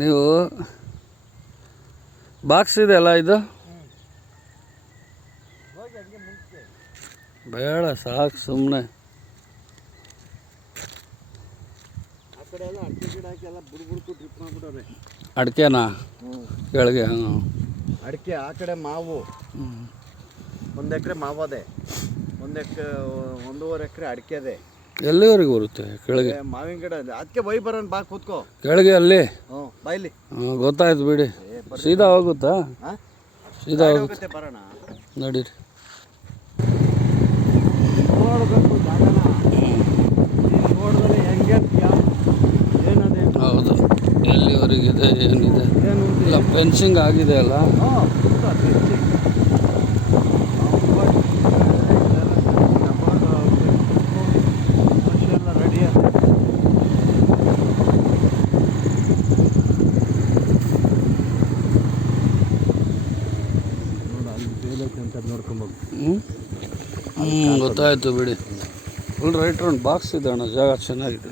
ನೀವು ಬಾಕ್ಸ್ ಇದೆ ಅಲ್ಲ ಇದು ಬೇಡ ಸಾಕು ಸುಮ್ಮನೆ ಅಡಿಕೆನಾ ಕೆಳಗೆ ಅಡಿಕೆ ಆ ಕಡೆ ಮಾವು 1 ಎಕರೆ ಮಾವು ಅದೇ 1.5 ಎಕರೆ ಅಡಿಕೆ ಅದೇ ಎಲ್ಲಿವರೆಗೆ ಬರುತ್ತೆ ಕೆಳಗೆ ಮಾವಿನ ಗಿಡ ಅದಕ್ಕೆ ಬೈ ಬರೋಣ ಬಾ ಕೂತ್ಕೋ ಕೆಳಗೆ ಅಲ್ಲಿ ಬಾಯ್ಲಿ ಗೊತ್ತಾಯ್ತು ಬಿಡಿ ಸೀದಾ ಹೋಗುತ್ತಾ ಸೀದಾ ಹೋಗುತ್ತೆ ಬರೋಣ ನಡೀರಿ ನೋಡ್ಬೇಕು ಜಾಗನ ನೋಡಿದ್ರೆ ಹೆಂಗೆ ಏನದೇ ಹೌದು ಎಲ್ಲಿವರೆಗಿದೆ ಏನಿದೆ ಇಲ್ಲ ಫೆನ್ಸಿಂಗ್ ಆಗಿದೆ ಅಲ್ಲ ರೆಡಿ ಅಂತ ನೋಡ್ಕೊಂಬೋದು ಗೊತ್ತಾಯ್ತು ಬಿಡಿ ಫುಲ್ ರೈಟ್ ರೌಂಡ್ ಬಾಕ್ಸ್ ಇದೆ ಅಣ್ಣ ಜಾಗ ಚೆನ್ನಾಗಿದೆ